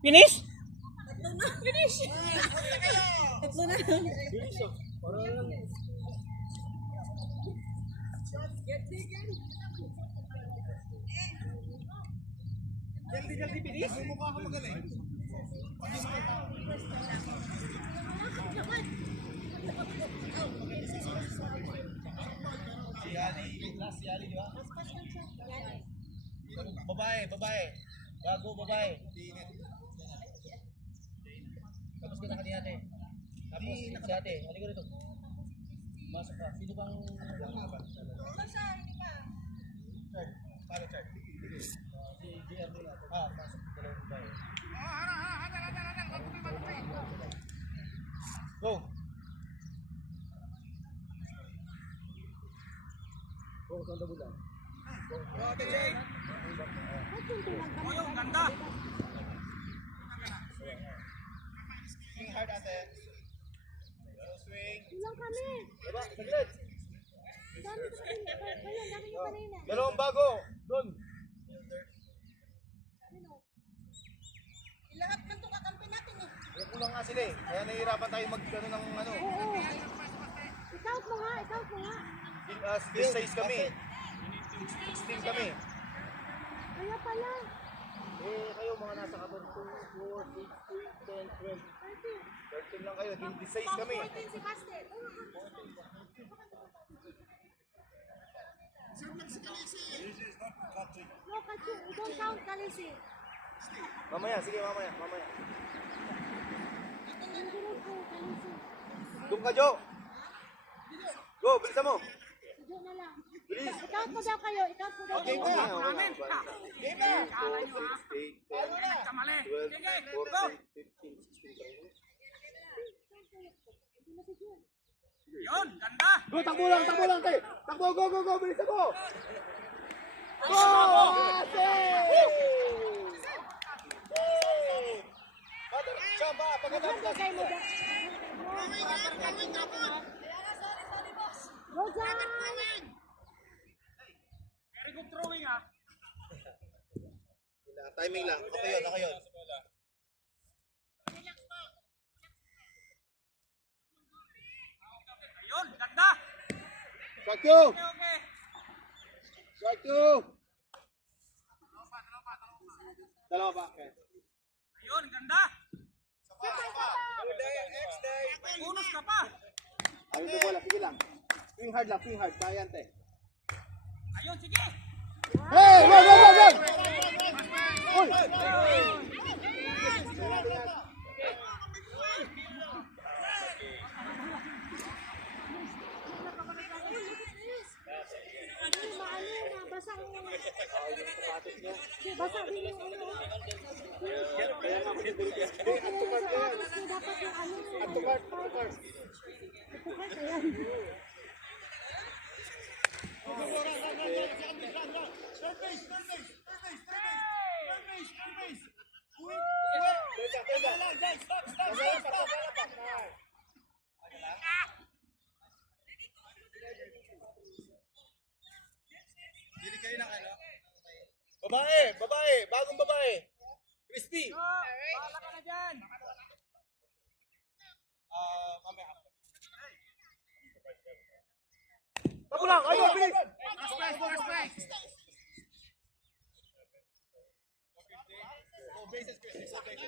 Finish? Finish! Tatlo na. Jaldi finish? Mukha ka magaling. Si Ali, si Ali, di ba? Babae. Bago babae. Tapos kita ka ni ate. Tapos si ate. Halika rito. Masok ka. Sino bang laban? Chard. Paano Chard? Si JR muna. Masok. Dalawang babae. Go! Go, sanda mo lang. Go, ate Jay! Oh, ganda! Swing hard ate. Swing. Ilang kami. Diba? Saglit. Dami yung kanina. Dalawang bago. Doon. Lahat ng kakampi natin eh. Kulang nga sila eh. Kaya nahihirapan tayo mag-ano ng ano. Oo. Ikaw mo nga. This size kami. 16 kami. Kaya pala. Kayo mga nasa 14, 4, 6, 8, 10, 12. 13 lang kayo. Hindi size kami. 14 si Castel. No, Kachu. You don't count Kalisi. Mamaya, sige mamaya. Hindi ko Kalisi. Doon ka, Jo. Go, bilisan mo. Sige na lang. Bilis. I-count mo daw kayo. Okay na. Namin! Game na. Kala nyo ha? 8, 10, Kamali! 12, 14, 15, 16, Yun! Ganda! Go, takbo lang, te. Takbo, go, bilisan mo. Go! Ate! Jump, pagkatapos. Hindi kayo mo daw. Go, Jan! Very good throwing ha! Timing lang. Okay yun. Ayun! Ganda! Strike two! Okay. Strike two! Dalawa pa. Okay. Ayun! Ganda! Bonus ka pa! Ayun na bola. Sige lang. Swing hard. Kaya ante. Ayun! Sige! Hey! Wag! Uy! Basa din yung ano. Kaya nga ako dito. Antukar yan. Dapat yung ano. Antukar. Ayan. Babae, bagong babae. Crispy. Bahala ka na dyan! Mamaya. Tapo lang, ayun, bilis. First prize! Bases, Chris. Sasali ka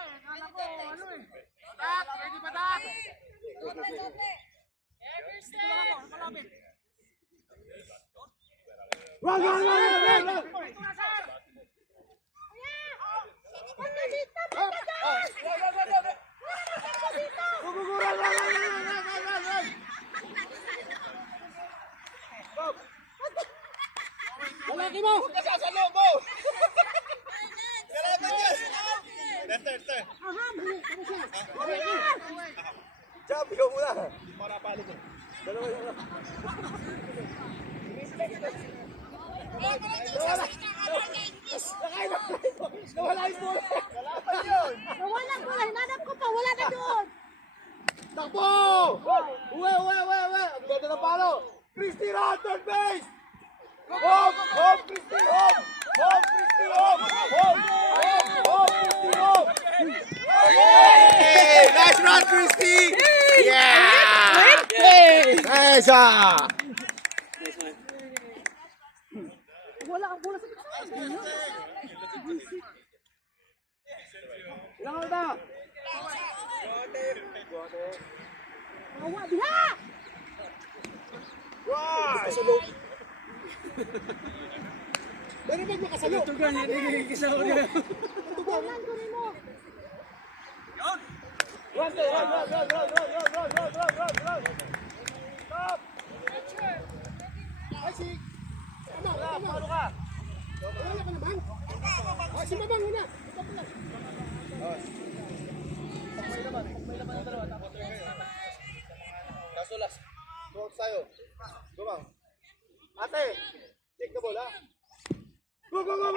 eh! Kala ko ano eh! Patak! Ready patak! Dito lang ako! Nakalapit! Run! Ito na sir! Lalaki mo! Huwag ka sasalo mo! Kalaban yan! Turn. Aha, mali. Ano siya? Jump, ikaw muna! Para palo ko. Dalawa yun lang. Nawala yung bola! Kalaban yun! Nawala ko lang. Hinanap ko pa. Wala na doon. Takbo! Uwe! Ang ganda ng palo! Christy Round, third base! Home! Home, Christy! Home! Home, Christy! Home! Home! Home, Christy! Home! Hey! Nice run, Christy! Yeah! Nice! Wala kang bola sa gitna. Ilang ano na? Bawa diha! Wow! Kasalo! Pero ba't makasalo? Ito ka, nagigisa ko nila. Tutunan ko rin mo. Run! Stop! Ay, si... Paano ka? Wala ka naman. Ay, si Mamang muna! Kasulas. Go tayo. Go, Mang. Ate! Take the ball, ha? Go! Go! Go!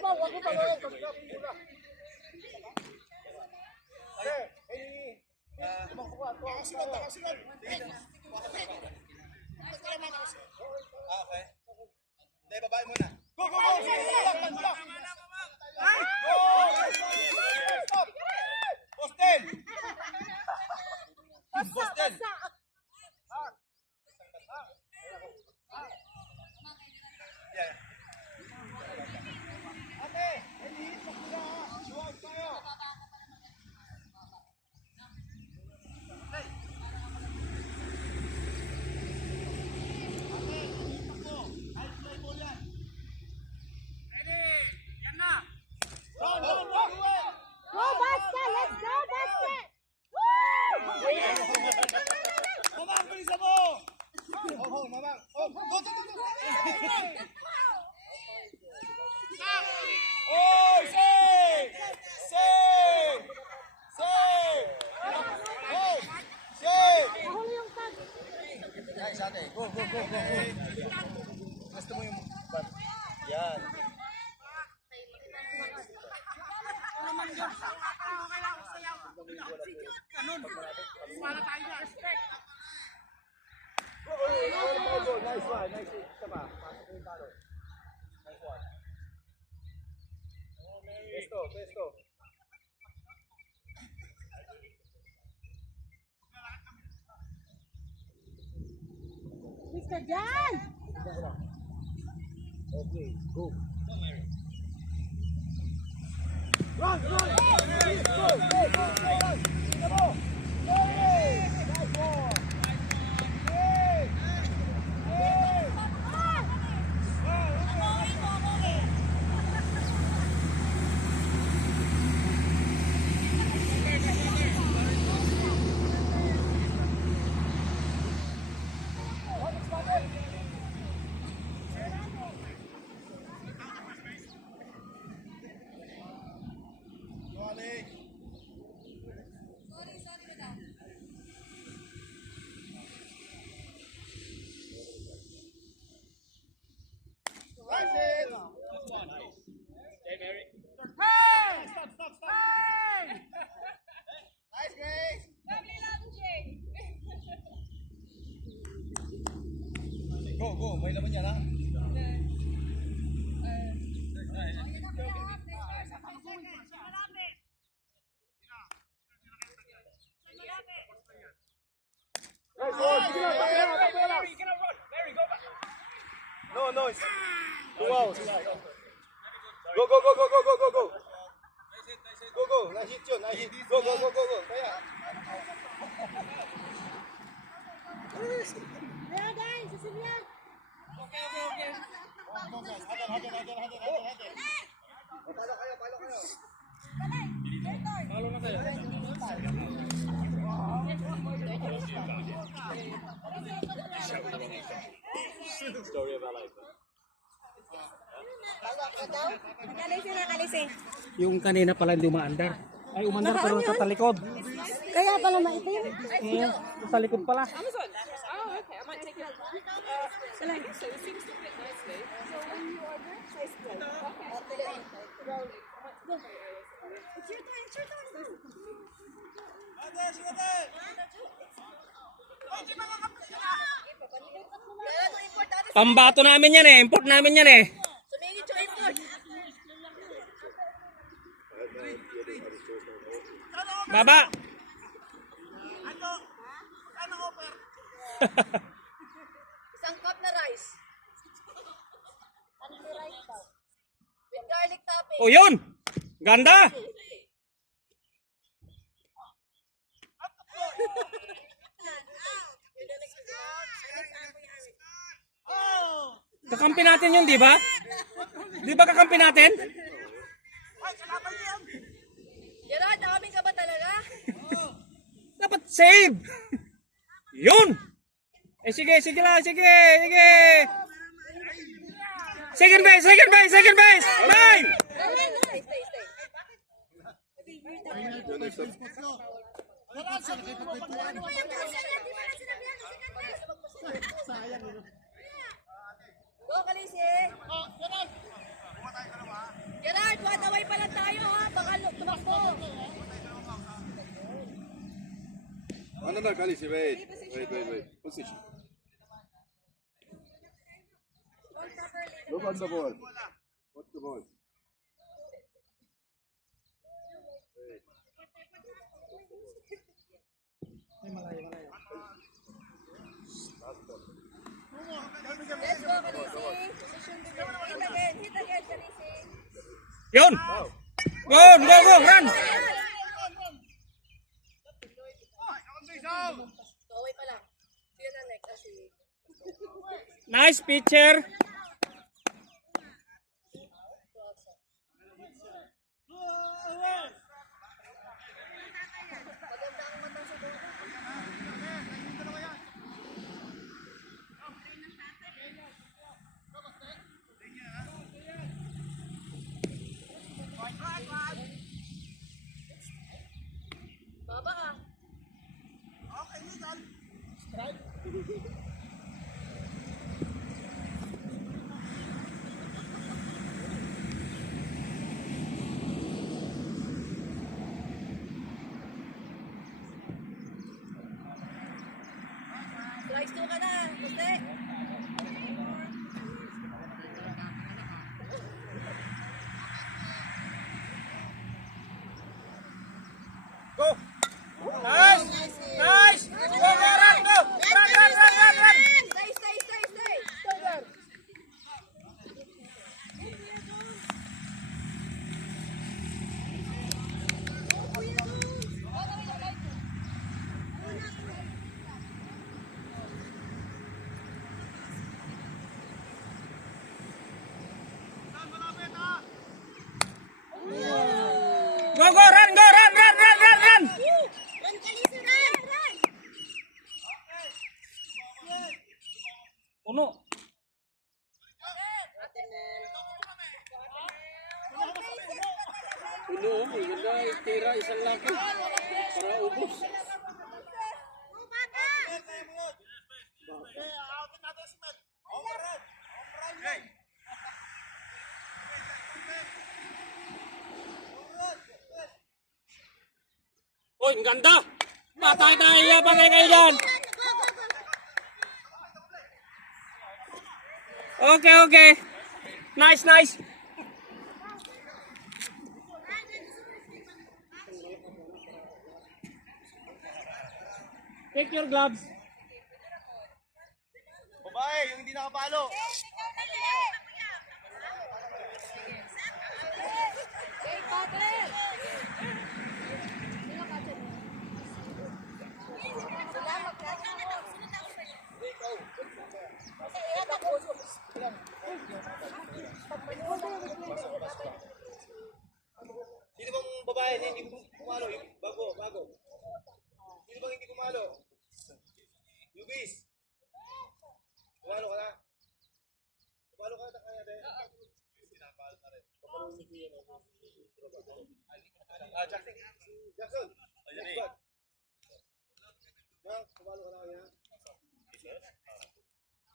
Mang, wag mo pa lang. Ate, Takasunod. Okay. Hindi, babae muna. Go! Stop! Boston! Boston! Ate, hindi sa pula, ha? Luwag tayo. Go basket! Let's go basket! Mamang, bilisan mo! Mamang. Go! Oh, save! Oh, save! Mahuli yung tag. Nice, ate. Go. Gusto mo yung... Yan. Nice one. Isa pa. Pasok yung talo. Nice one. Pesto. Mr. Jan! Okay, go. Run! Go! Come on! Hey! Nice one! Hey! Go. May laman yan, ha? No, it's 2 outs. Go. Go. Nice hit yun. Go. Kaya. Kaya guys, sasibyan! Palo kayo. Palo na kayo. Story of our life. Yung kanina pala hindi umaandar. Ay, umandar pero sa talikod. Kaya pala maitim. Sa likod pala. Amazon. Oh, okay. I might take it. So it seems to fit nicely. So when you order, size 12. Okay. It's your turn. Ate, sige ate! Pambato namin yan eh. Import namin yan eh. Sumingit yung import. Baba. Isang cup na rice. With garlic topping. O yun. Ganda. Kakampi natin yun, di ba? Di ba kakampi natin? Gerard, nakami ka ba talaga? Dapat save. Yun. Eh sige, sige lang, sige, sige. Second base, second base, second base. Bye. Stay, stay, stay. Go, Kalisi. Gerard, one away pa lang tayo ha. Baka tumakbo. Ano na, Kalisi, wait. Wait. Position. Look on the ball. What's the ball? Let's go, Kalisi. Hit again, Kalisi. Yun. Go, go, go, run. Away pa lang. Sino na next? Kasi Nice pitcher. maganda ang mata sa dulo. Baba ka. Strikes 2 ka na. Guste. Go. Nice. Nice. Go, go, run, go. Run. Stay. Go, go, run, go, run. Run, Kalisi, run! Puno. Puno, maganda tira isang laki. Para ubos. Uy, ang ganda. Patay tayo, patay kayo dyan. Okay. Nice. Take your gloves. Babae, yung hindi nakapalo. Sino bang babae na hindi kumalo? Bago. Sino bang hindi kumalo? Lubis. Kumalo ka na. Kumalo ka na kaya din. Pinapalo na rin. Jackson. Yang, kumalo ka na kaya.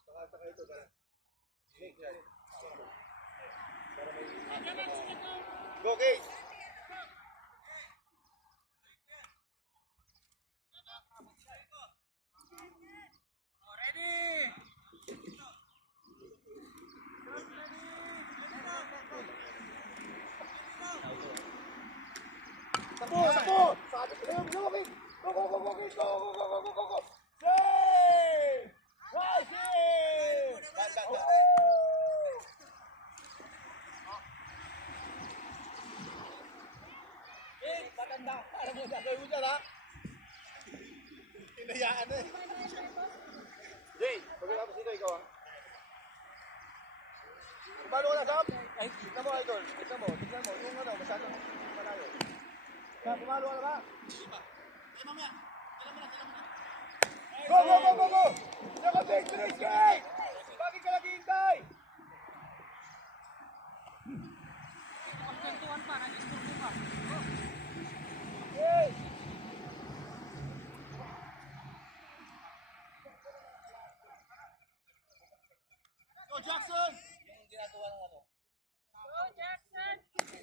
Saka ito ka. Go, Kate. Go, go, Vic! Go, go, go, go, Vic! Go, go, go, go, go, go, go! Save! Right, save! Back. Vic, matanda! Alam mo, gagawin mo dyan, ha? Hinayaan na eh. Jay, pagkatapos dito, ikaw, ha? Paano ka na, Sam? Ay, tignan mo, Idol. Tignan mo. Yung ano, masyadong malayo. Sam, pumalo ka na ba? Go, go, go, go, go! Naka victory skate! Bakit ka naghihintay? Hey! Go, Jackson! Yung ginagawa ng ano. Go, Jackson,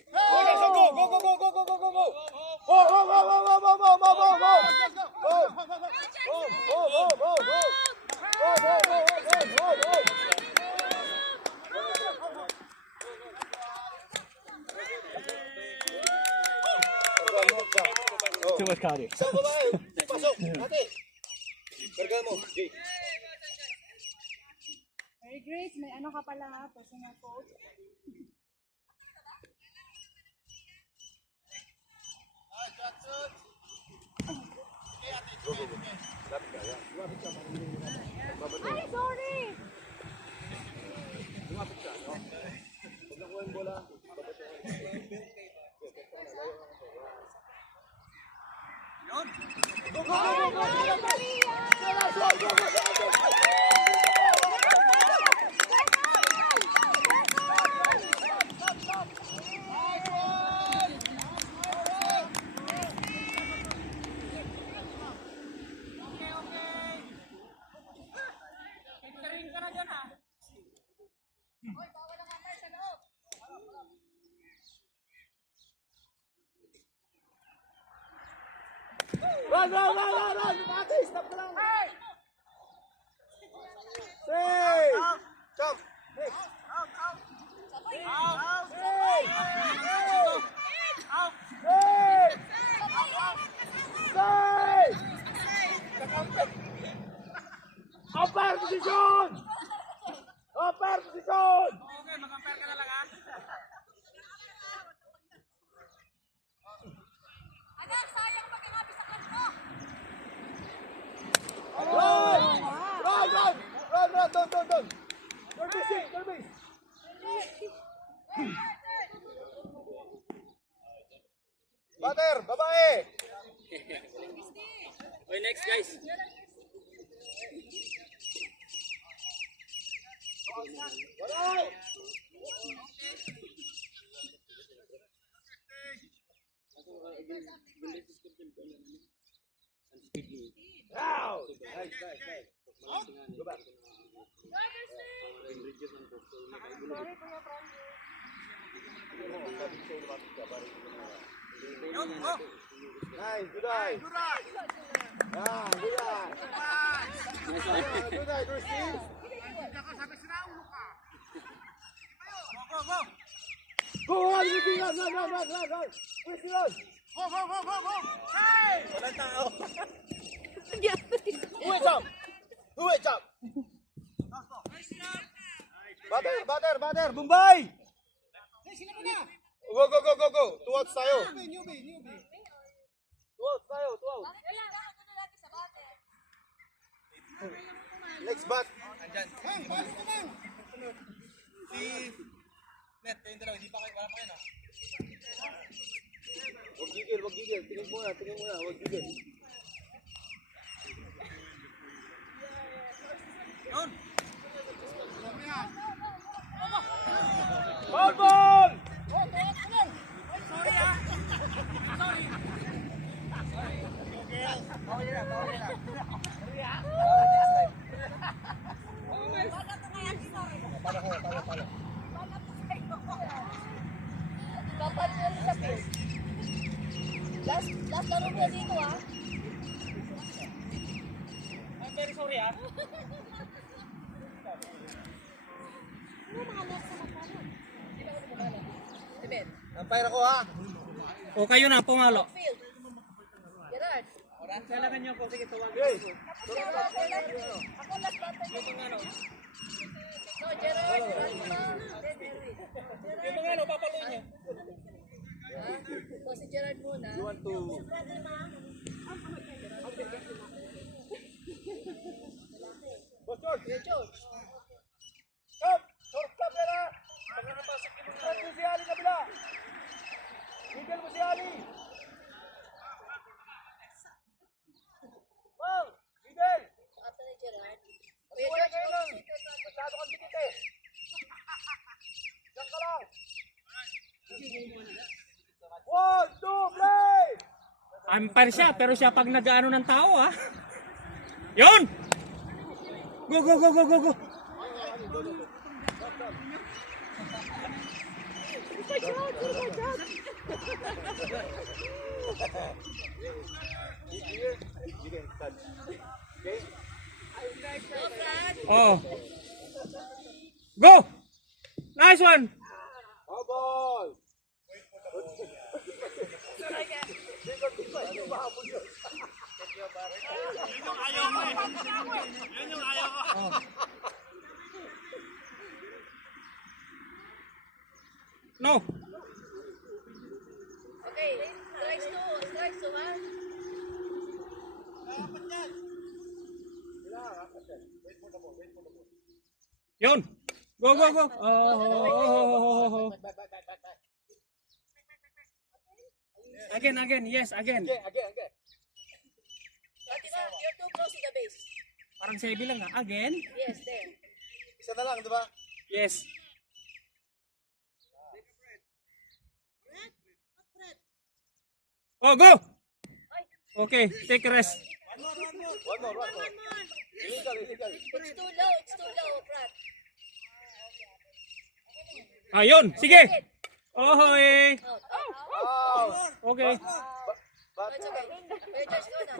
go! Go, go, go, go, go, go, go, go! Go, go, go, go, go, go, go, go, go, go! Go! Go, go, go, go, go! Go, go, go, go, go, go! Too much cardio. Sa babae, pasok! Ate! Karga mo, Jay. Very great. May ano ka pala ha, personal coach. Ay, sorry! Pag nakuha yung bola, Go, go, go, go, go! Run! Ate, stop ka lang! Hey! Jump! Next! Hey! Hey! Umpire position! Umpire position! Okay, mag-compare ka na lang ha. Anak, sayang pagkakapi sa clutch mo! Run! Don't! Third base! Bater, babae! Okay, next guys. Balay! Out! Nice. Go back. Nice, good eye. Good eye, Christy. Go, run. Christy, run. Hey! Walang tao. Who it up? Bater, Bombay! Go. Two outs tayo. Two outs. Next bat. Andyan. Si Net, yung dalawa, hindi pa kayo, wala pa kayo, no? Wag gigil. Tingin mo na, wag gigil. Yun! Ball! Sorry ha. Sorry. Last laro mo dito ah. I'm very sorry ha. Ano mga next na magkano? Umpire ako ha. O kayo na, pumalo. Field. Yan Kailangan niyo ako. Sige, tawagin Okay. ko. Ako last button. Yung ano. No, Gerard. Gerard. Yung mga ano, papalo niya. So, si Gerard muna. You want to... Boss George! Stop! Stop yan ha! Pag nakapasok yung mga... Stop mo si Ali kabila! Tigil mo si Ali! Wow! Tigil! Ata ni Gerard. Wala kayo lang! Masyado kang dikit eh! Diyan ka lang! 1, 2, play! Umpire siya, pero siya pag nag-ano ng tao ah. Yun! Go, go, go, go, go, go! Oh. Go! Nice one! How ball! No. Okay, strikes two, ha? Yun! Go, go, go! Oh. Again, yes, again. Again. Latina, you're too close to the base. Parang sabi lang ah. Again? Yes, there. Isa na lang, di ba? Yes. Oh, go! Okay, take a rest. One more. Illegal. It's too low, Pratt. Ayun, sige! Oh, eh. Out. Okay. It's okay. Wait, just go na.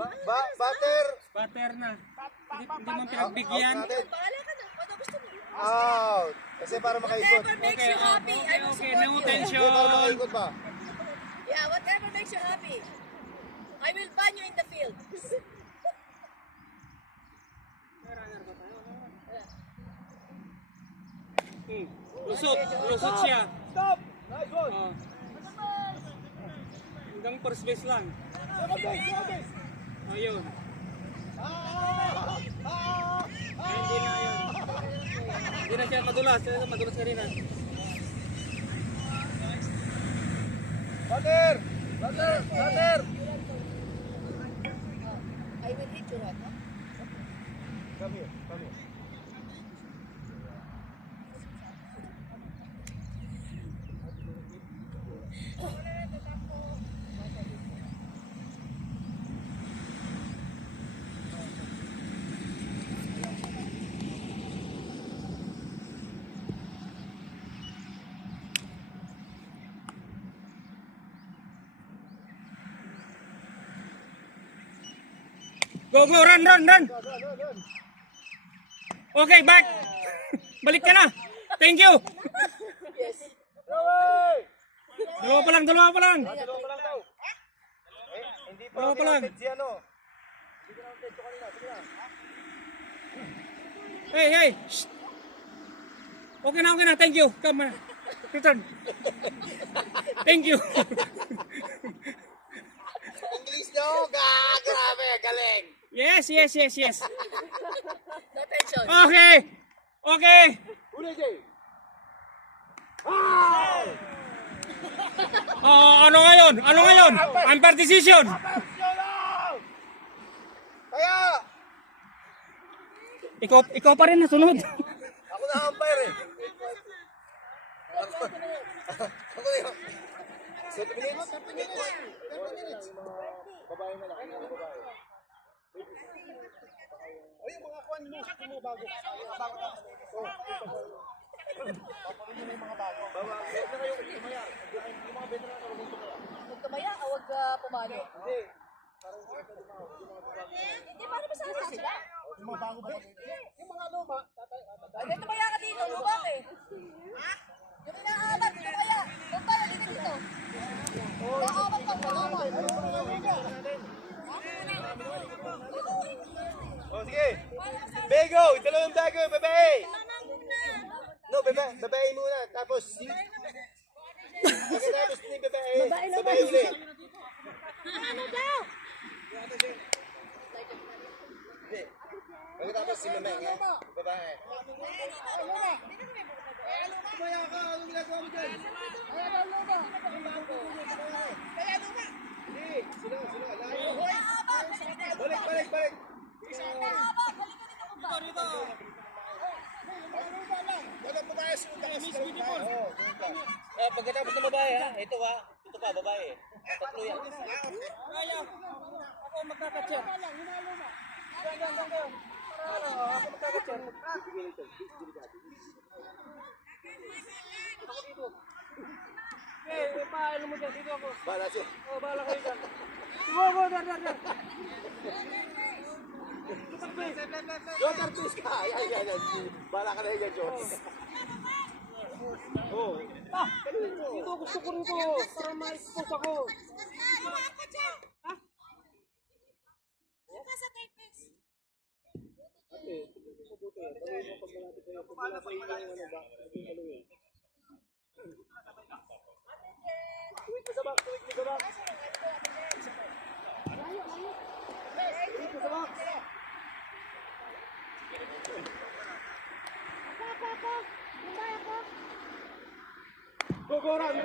Butter! Butter na. Hindi man pinagbigyan. Bahala ka na. Ano gusto mo? Out! Kasi para makaikot. Whatever makes you happy, I will Okay, support no you. Para tension. makaikot pa. Yeah, whatever makes you happy. I will ban you in the field. Lusot siya. Stop! Nice one! Oh. Hanggang first base lang. Second base! Ayun. Ah! Ay, hindi na yun. Hindi na siya madulas. Madulas kanina. Butter! I will hit you, Rat. Come here. Go, run. Okay, back. Balik ka na. Thank you. Yes. Away! Dalawa pa lang. Dalawa pa lang daw. Hindi pa Dalawa pa lang. kinontent si ano. Hindi kinontent ko kanina. Sige na. Hey. Shh. Okay na. Thank you. Come on. Return. Thank you. English daw. Grabe, galing. Yes. No tension. Okay. Uli, Jay. Oh, ano ngayon? Umpire decision. Kaya, Ikaw pa rin nasunod. ako na umpire eh. Ako na yun. 7 minutes? 7 minutes. Babae na lang. Babae. Ay, yung mga kwan mo bago. Bago lang. Paparin mo na yung mga bago. Huwag na kayong tumaya. Yung mga veteran na huwag tumaya. Huwag tumaya o huwag pumalo. Hindi. Hindi, paano ba sasama sila? Yung mga bago ba? Yung mga luma. Hindi, tumaya ka dito. Lubak eh. Yung inaabat, tumaya. Huwag tayo, dito. Inaabat ka, inaabat. Oh, sige. Bego, dalawang dago, babae. No, babae muna. Tapos, pagkatapos ni babae, babae ulit. Ano daw? Hindi. Pagkatapos si Mameng, eh. Babae. Kumaya ka, anong ginagawa mo dyan? Hindi, sila, layo. Balik. Walang babae, Pagkatapos ng babae ha, ito ha. Ito pa, babae. Tatlo yan. Kaya. Ako magkakatsa. Ako magkakatsa. Ako dito. Paano mo dyan? Dito ako. Bala siya. Oh, bahala kayo dyan. Go, dar. Joker, please ka. Yan. Bala ka na yan, Joker. Oh. Dito gusto ko rito. Para ma-expose ako. Go, run. Run.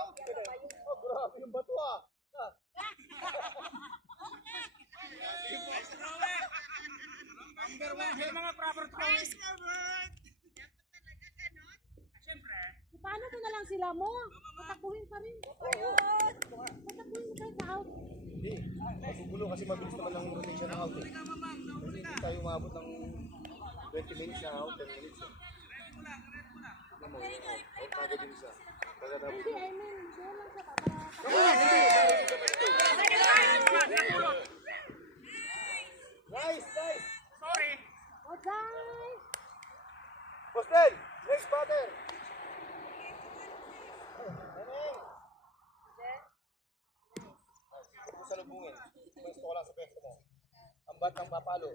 Oh, grabe yung bato ah. Mga proper throwing. Paano mo na lang sila mo? Patakuhin pa rin. Patakuhin mo kayo sa out. Hindi. Magugulo kasi mabilis naman ang rotation ng out eh. Kasi hindi tayo umabot ng 20 minutes na out, 10 minutes. Alam mo, out agad din isa. Pagkatapos. Hindi, I mean, doon lang sa para. Nice. Sorry. Oh, guys! Postel, next batter. Salubungin. Gusto ko lang sa pwesto mo. Ang batang papalo.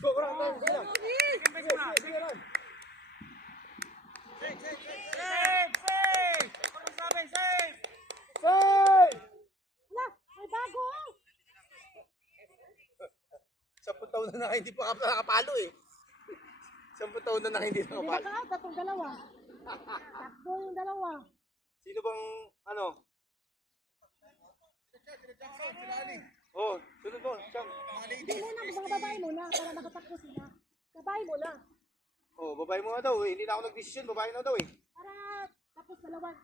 Go, run. Sige lang. Sige, run. Save! Ano sabi? Save! Save! Wala, may bago ah! 10 taon na hindi pa nakapalo eh. 10 taon na hindi Hindi nakapalo. naka-out, tatong dalawa. Takbo yung dalawa. Sino bang ano? Oh, sunod mo. Siyang. Hindi muna, mga babae muna, para makatakbo sila. Babae muna. Oh, babae mo na daw eh. Hindi na ako nag-decision, babae na daw eh. Para tapos dalawang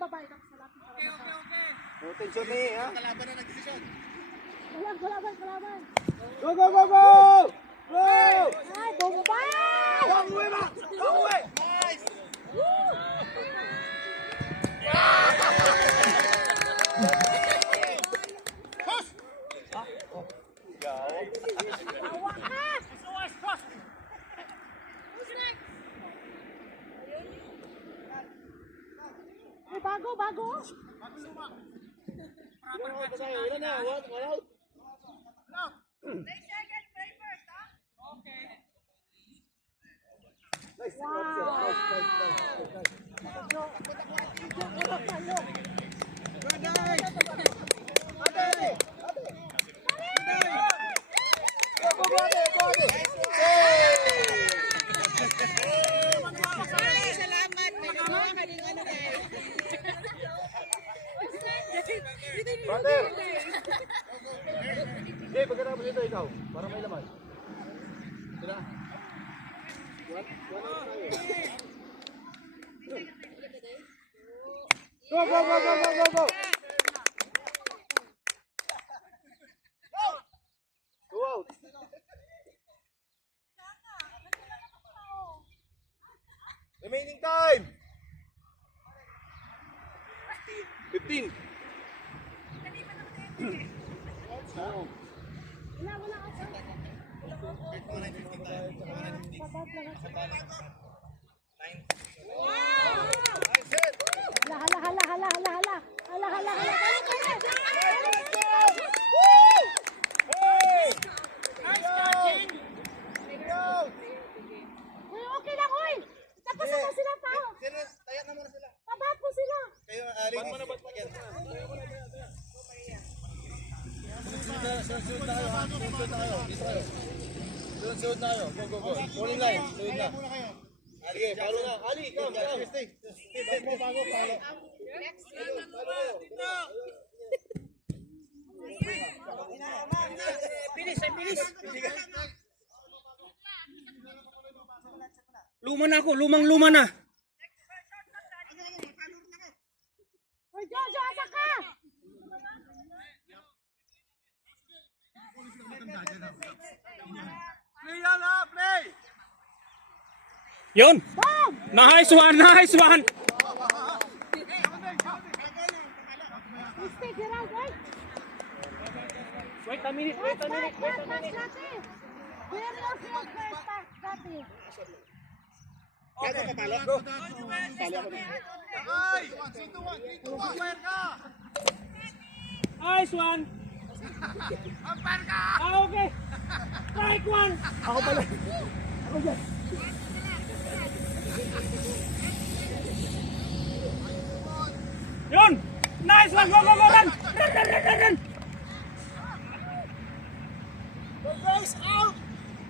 babae, tapos lalaki para maka. No tension na eh, ha? Kalaban. Go! Go! Ay, bombay! Uwi ba? Uwi! Nice! Tawa ka! Ay, bago. Ilan na? One out? Nice. Brother! Jay, pagkatapos ito ikaw, para may laman. Tira. Go! Go out. Remaining time. 15. Wala ka pa. Hala. Balik. Nice catching. Uy, okay lang, uy. Tapos na sila tao. Tayak naman na sila. Tabat mo sila. Kayo, aling. Sunod na kayo, ha? Sunod na kayo. Dito kayo. Sunod na kayo. Go. Falling line. Sunod na. Sige, palo na. Ali, come. Stay. Bago. Bilis. Luma na ako, lumang-luma na. Uy, Jojo, asa ka? Play yan ha, play. Yun! Boom! Nice one! Stay around, uy. Wait a minute. Pass, Dati. Very field first pass, Dati. Kaya papalo. Go. Ay, 3-2-1, fire ka. Nice one! Umpire ka. Okay! Strike one! Ako pala. Yun! Nice one! Go! Run! The base out.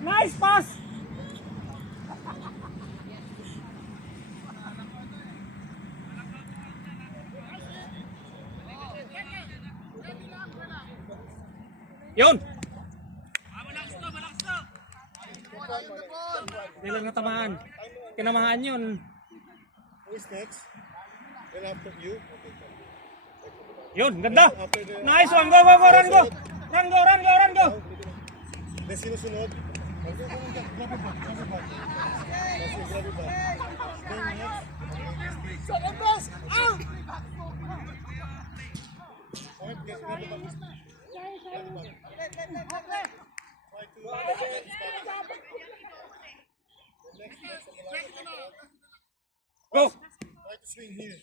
Nice pass! Yun! Hindi lang natamaan. Kinamahan yun. Who is next? Then after you. Yun, ganda! Nice one! Go! Run go! Run go! Then sino-sunod? Grab it back. Then next. Second base out. Point, get grab it back. Go! Try to swing here.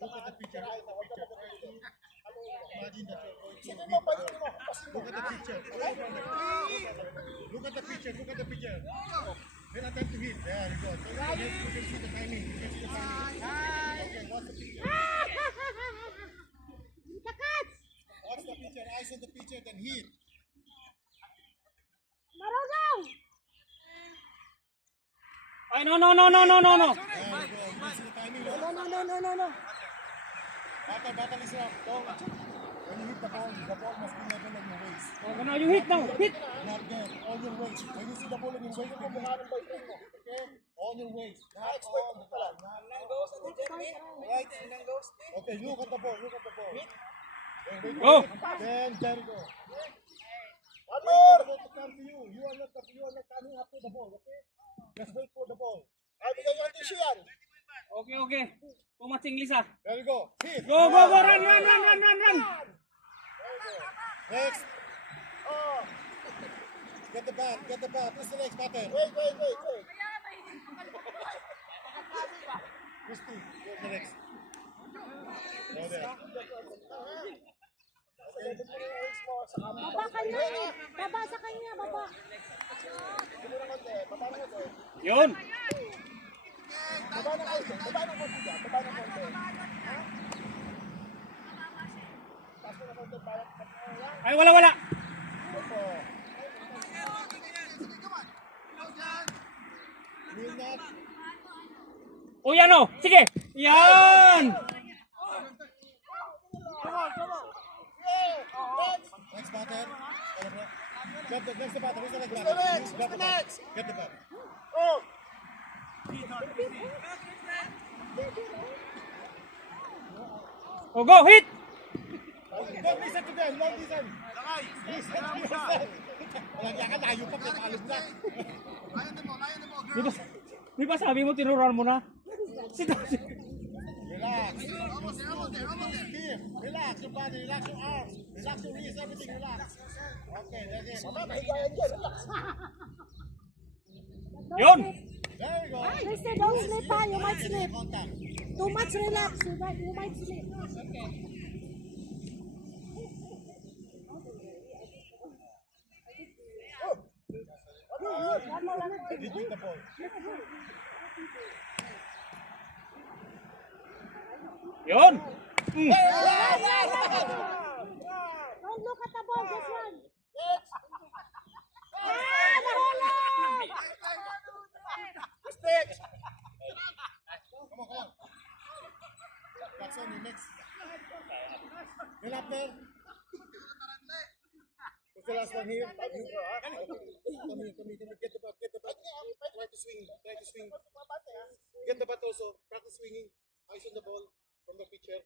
Look at the picture. Imagine that you're going to look at the picture. Look at the picture. Then attempt to hit. There you go. So you can see the timing. Okay, watch the picture. Watch the picture. Eyes on the picture, then hit. Marugaw! Ay, no! There you go. You can see the timing. No. Battle is up. When you hit the ball must be level on your waist. Oh, now you hit now. Hit! Not there, on your waist. When you see the ball on your waist, okay? On your waist. Not on the ball. Okay, look at the ball. Go! Then there you go. One more. The ball to come to you. You are not coming after the ball, okay? Just wait for the ball. Okay. Pumatsing Lisa. There you go. Hit. Go! Run! Next. Get the bat. Who's the next batter? Wait. Christy, go the next. Go there. Baba kanya eh. Baba sa kanya, baba. Yun! Ay, wala! O yan o! Sige! Yan! Next batter. Get the batter. Who's the next batter? Get the batter. O go! Hit! Don't listen to them. Don't listen. Listen to yourself. Lagyan ka, layo pa. Pagkalog na. Di ba sabi mo tinuruan mo na? Relax. Here. Relax your body. Relax your arms. Relax your wrist. Everything. Relax. Okay, that's it. Yun! There you go. Mister, don't sleep pa. You might sleep. Contact. Too much relax. You might sleep. Did you beat the ball? Yun! Don't look at the ball. Just run. Ah, nahulog! Sticks! Come on. Jackson, you next. Get up there. Who's the last one here? Come here. Get the bat. Try to swing. Get the bat also. Practice swinging. Eyes on the ball from the pitcher.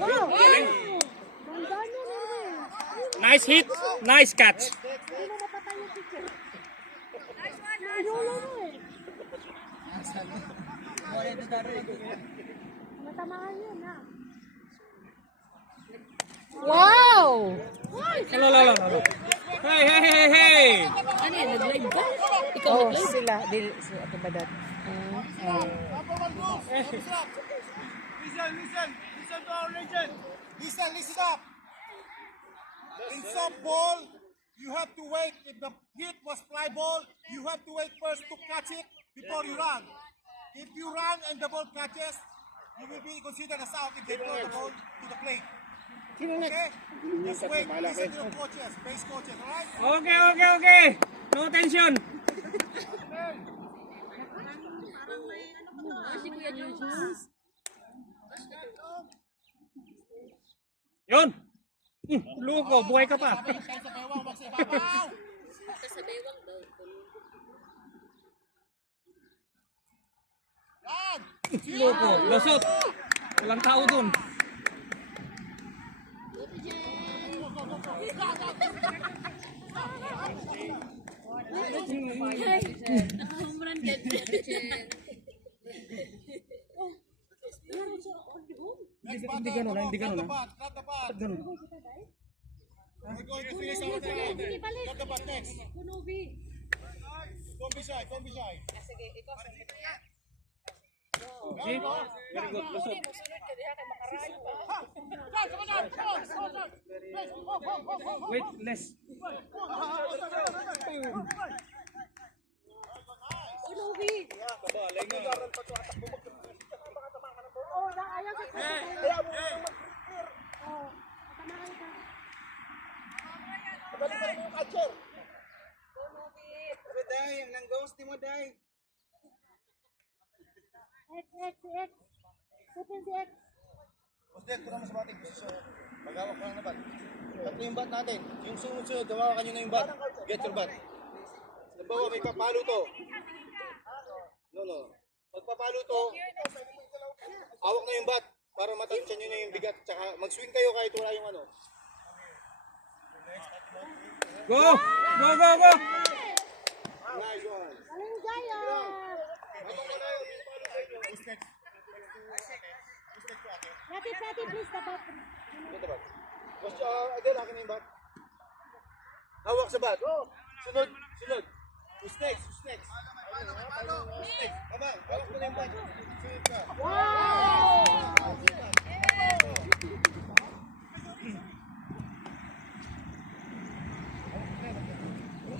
Wow! Ganda nun eh. Nice hit! Nice catch! Hindi mo mapatay yung picture. Nahulog mo eh. Matamaan yun ha. Wow! Lalo. Hey! Ano yan? Nag-live ba? Ikaw Oh, nag-live? sila. Sila ito ba dat? Listen to our legend. Listen up. In softball, you have to wait. If the hit was fly ball, you have to wait first to catch it before you run. If you run and the ball catches, you will be considered as out if they throw the ball to the plate. Okay? Just wait. Listen to the coaches, base coaches, alright? Okay. No tension. Si Kuya Jules. Yun! Luko, buhay ka pa. Sa bewang, wag sa ibabaw. Sa bewang daw. Yan! Luko, lusot. Walang tao dun. Nakakumran ka dyan. Hindi ganun. Cut the bat. Ganun. We're going to finish our time. Cut the bat next. Kunubi. Don't be shy. See? Very good, lusot. Wait, less. Kunubi. Oh, ayaw ka kasi. Oh, tamahan ka. X. Putol si X. Usted, kuna mo sa bating posisyon. Maghawak ka ng bat. Tatlo yung bat natin. Yung sunod-sunod, hawakan nyo na yung bat. Get your bat. Nabawa, may papalo to. No. Pagpapalo to, hawak na yung bat para matansya nyo na yung bigat. Tsaka mag-swing kayo kahit wala yung ano. Go! Nice one. Galing Jaya. Habang wala yung palo sa inyo. Usted. Rati, please, dapat. Get the bat. Again, akin na yung bat. Hawak sa bat. Sunod. Who's next? Come on, hawak mo na yung bat. Sunod ka.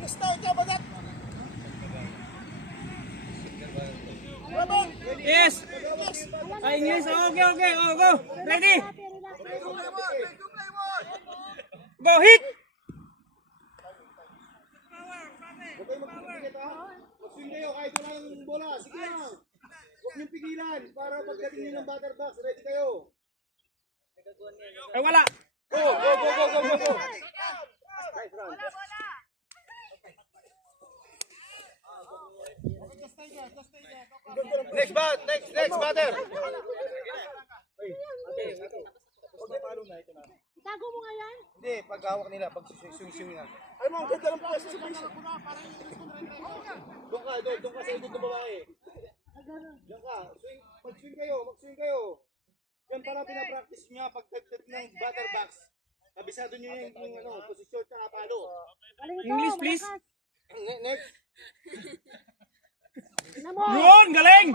Start ka ba that? Yes! Ay, English. Okay. Oh, go. Ready? Go, hit! Huwag kayo magpipigit ha. Mag-swing kayo kahit wala ng bola. Sige lang. Huwag niyong pigilan para pagdating niyo ng batter box. Ready kayo. Ay, wala. Go. Nice run. Next batter. Huwag na palo na. Ito na. Itago mo nga yan. Hindi, pag hawak nila, pag swing nga. Ay mo, ang ganda ng pwesto sa piso. Doon ka sa likod ng babae. Diyan ka, mag-swing kayo. Yan para pinapractice niya pag tagtag ng batter box. Kabisado niyo yung posisyon sa palo. Galing ito, English, please. malakas. Next. Tingnan mo. Yun, galing!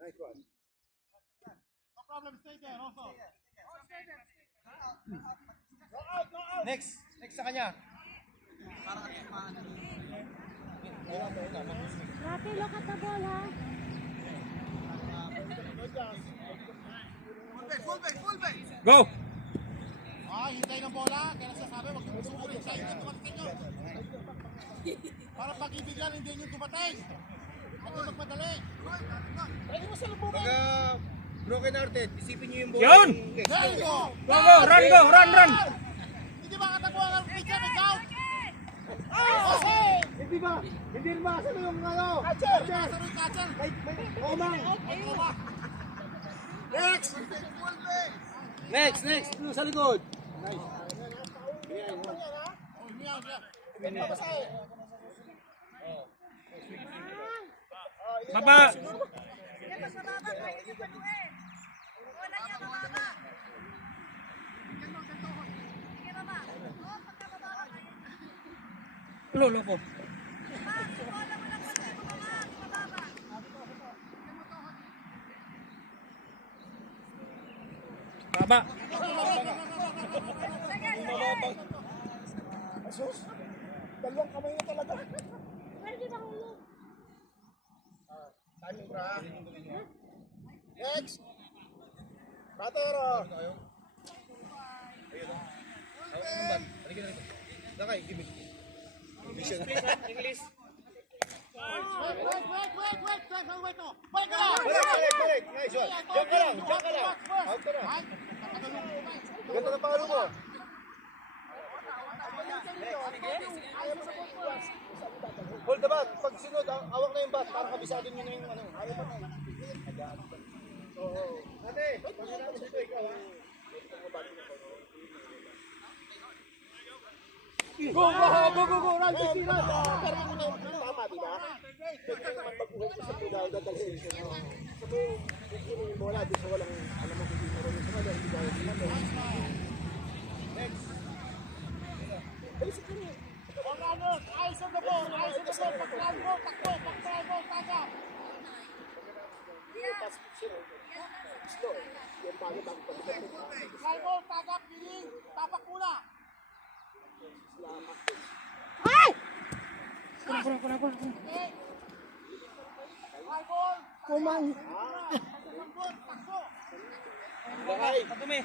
Nice one. Next sa kanya. Rocky, look at the ball, ha? Go! Hintay ng bola. Kaya nasasabi, huwag yung sumurin siya. Yung tumating nyo. Para pag-ibigan, hindi nyo tumating. Huwag yung magmadali. Pwede mo sa lubungan. Pagka broken hearted, isipin niyo yung bola. Yun! There you go. Run! Hindi ba katakbuhan ang pitcher? Ikaw? Jose! Hindi ba? Hindi rin ba kasama yung Catcher! Catcher! Catcher! Omang. Next! Next. Doon sa likod. Baba! Lolo po. Baba. Asus! Dalawang kamay na talaga. Pwede ba hulog? Timing bra. Next! Batero! Nakay, give me. English. Wait! Balik ka lang! Balik. Nice one. Diyan ka lang. Out ka na. Ganda na palo mo. Hold the bat. Pag sunod, awak na yung bat. Para kabisado nyo na yung ano. Ayaw pa na. Ate, pag natin dito, ikaw ha. Go! Run! Tira! Pero ano na yung tama, di ba? Pwede ka naman pag-uwi sa pudaw, dadalhin siya. Sabi yung bola, di sa walang, alam mo, hindi marunong sa wala, hindi gaya sa wala. Next! Basic yun eh. Runners, eyes on the ball! Pag-run mo, takbo, taga! Pass pitch yun eh. Slow. Yung bago pag-pag-pag. Fly ball, taga, piling, tapak muna! Ay! Kumang. Nakay. Padumi.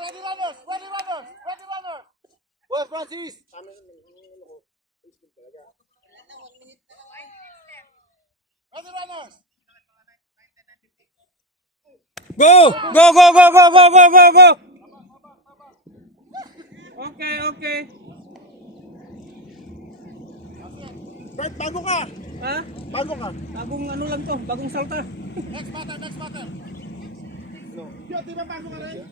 Ready runners! Well, Francis. Ready runners! Go! Okay. Bert, bago ka! Ha? Bagong ano lang to, bagong salta. Next batter! Yo, di ba bago ka rin?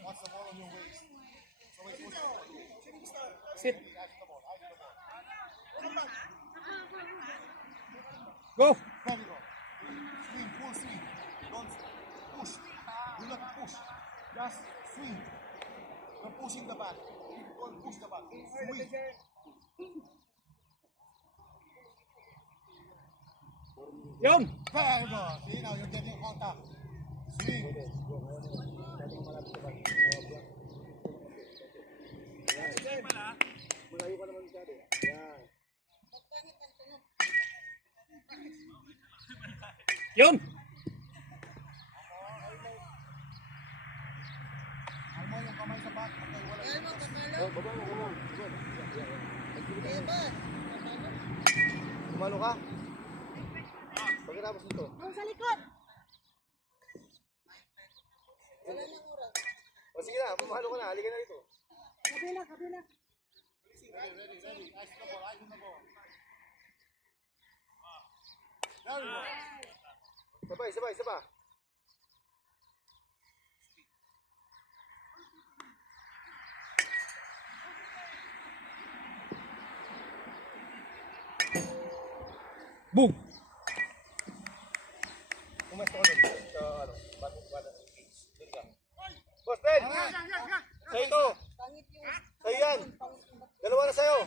What's the ball on your waist? So wait, Sit. Go! very good. Swing, full swing. Don't push. Do not push. Just swing. Don't pushing the bat. Don't push the bat. Swing. Yun! Very good. See, now you're getting contact. Swing. Malayo ka naman masyado. Yan. Yun! Alam mo yung kamay sa bat. Okay, wala. Baba mo. Kumalo ka? Pagkatapos nito. Yung sa likod. O sige na, pumalo ka na. Halika na dito. Kabila, kabila. Sabay, sabay, sabay. Boom! Pumesto ko doon. Sa ano, bato ng cage. Doon ka. Boss Ben! Sa'yo ito. Sa'yo yan. Dalawa na sa'yo.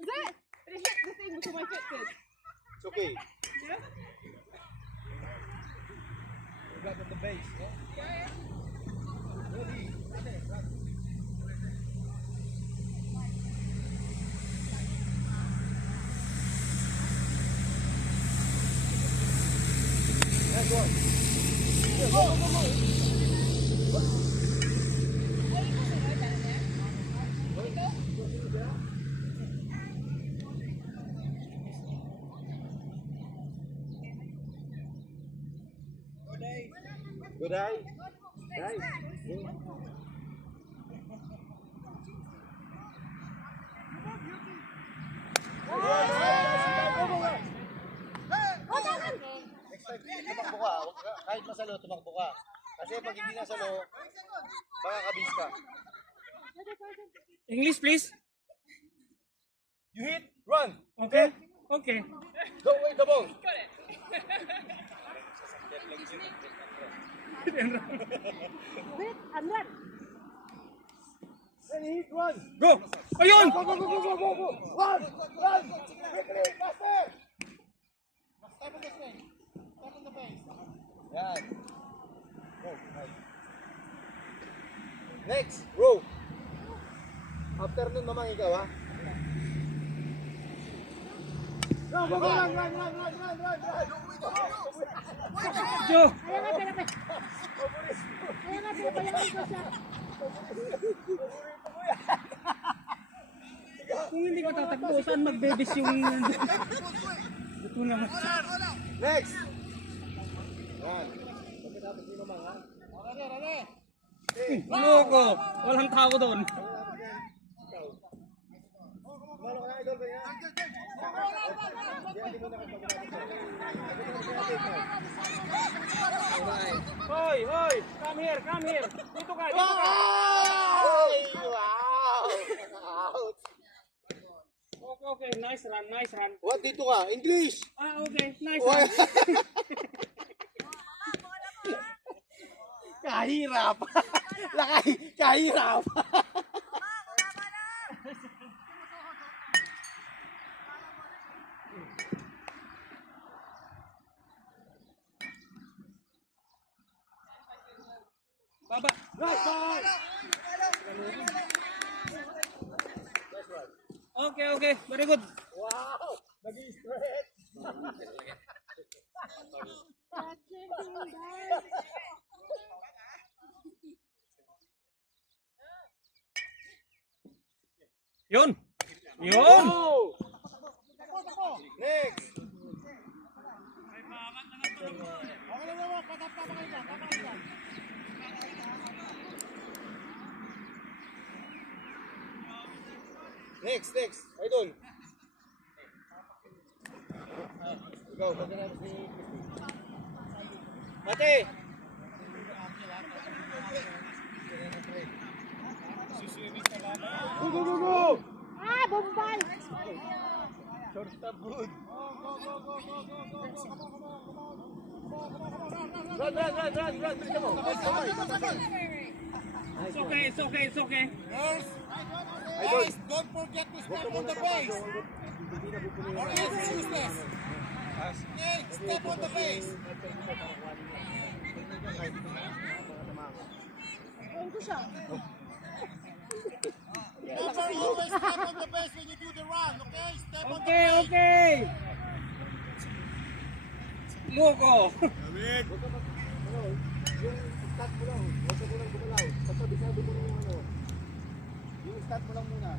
Is that? Did it hit the thing before my foot did? It's okay. Got on the base, no? Good eye. Nice. Next time, tumakbo ka. Huwag ka- Kahit masalo, tumakbo ka. Kasi pag hindi nasalo, baka kabis ka. English, please. You hit, run. Okay. Okay. Don't wait the ball. Wait, unlock. Then hit, run. Go! Ayun! Go, go, go, go, go, go, go. Run, run. Quickly, faster. Step on the swing. Step on the base. Yan. Go, nice. Next, row. After nun naman ikaw, ha? Run, go, go, run, run, run, run, run, run, run. Joe! Ayan nga, pinapay. Ayan nga, pinapayagan ko siya. Kung hindi ka tatakbo, saan magbebis yung... Ito naman. Next. Yan. Pagkatapos ni Mamang, ha? Okay, ready? Loko! Walang tao doon. Kumalo ka na, idol ba yan? Hoy! Hoy! Come here! Come here! Dito ka! Dito ka! Wow! Wow! Out! Okay, okay. Nice run, nice run. What? Dito ka? English! Ah, okay. Nice What? run. Kahirap! Lakay! Kahirap! Baba. Nice one! Okay, okay. Very good. Wow! Naging stretch! Yun! Yun! Oh! Next! Next, next. Idol. Ikaw, pagkatapos ni Ate! Go, go, go, go! Ah, bombay! Shortstop good. Run, run, run, run, run. Bilisan mo. It's okay, it's okay, it's okay. Idol. Don't forget to step on the base. Or else it's useless. Okay, step on the base. Ayun ko siya. Remember, always step on the base when you do the run, okay? Step on the Okay, base. okay. Loko. Yung start mo lang, huwag ka munang gumalaw. Basta bisado mo lang yung ano. Yung start mo lang muna.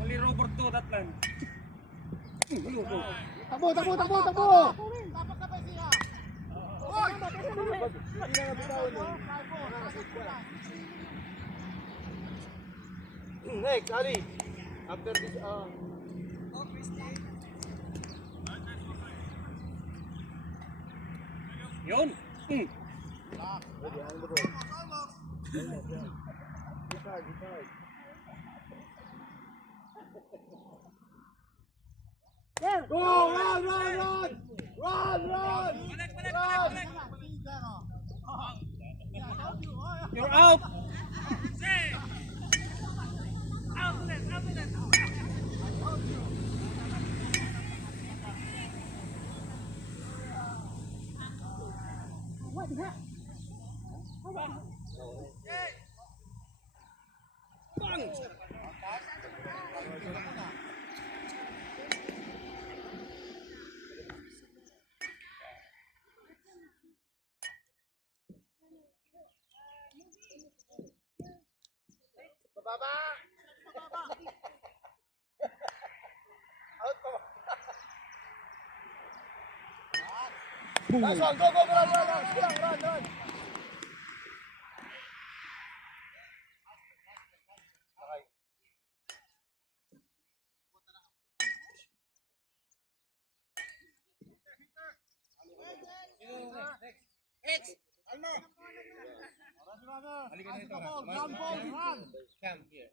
Only Robert to that time. Loko. Takbo, takbo, takbo, takbo! Dapat ka pa siya. Hoy! Hindi na nabitawan mo. Next, Ali. After this, Yun. ready, ano ba bro? Hard. There. Go! Run! Run! You're out. What the heck? Bababa! Out po. Last one, go, run. Halika na ito. Ground ball, run! Come here.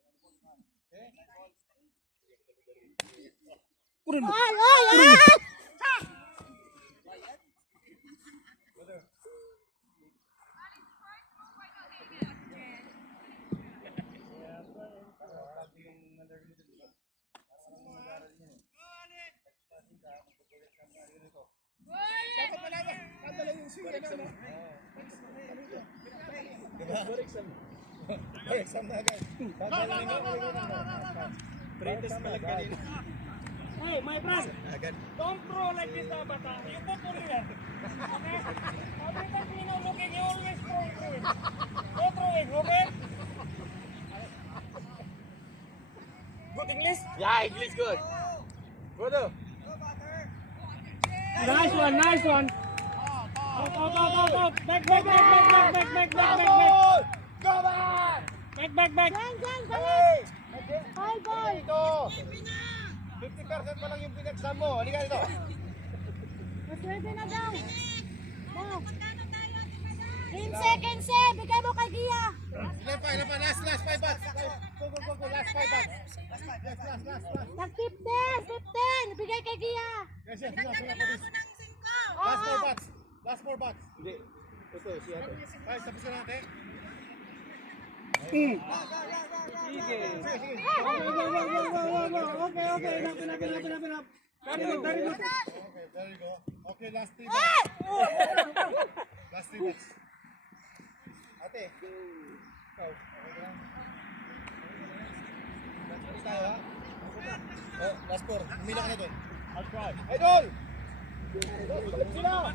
Ay, ay, ay! Hey, my friend. Don't throw like this, bata. You go to here. Okay? Every time you know looking, you always throw it. Go throw it, okay? Good English? Yeah, English good. Brother. Nice one, nice one. Out. Back. Ball! Go back! Back. Diyan, Hey! Hi, boy. Ito! 50% pa lang yung pinagsan mo. Halika dito. Maswerte na daw. Oh. 10 seconds eh. Bigay mo kay Gia. Ilan pa. Last 5 bats. Go. Last 5 bats. Last. Tag 15. Bigay kay Gia. Yes. Last 4 bats. Last 4 bats. Hindi. Ito, si Ate. Ay, tapos na natin. Sige. Sige. Okay. Enough. Very good. Okay, there you go. Okay, last 3 bats. Last 3 bats. Ate. Ikaw. Okay ka lang? Last 3 tayo, ha? Oh, last 4. Humila ka na doon. I'll try. Idol! Sila!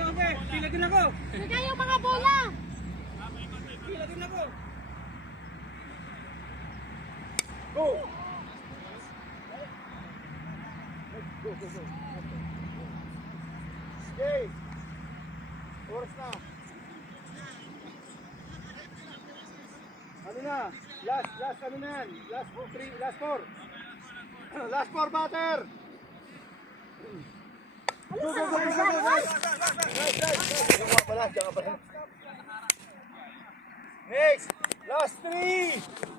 Okay. Pila din ako. Bigay yung mga bola. Go! Go. Okay. Oras na. Ano na? Last ano na yan? Last 4. Last 4 batter! Go. Nice. Next! Last 3!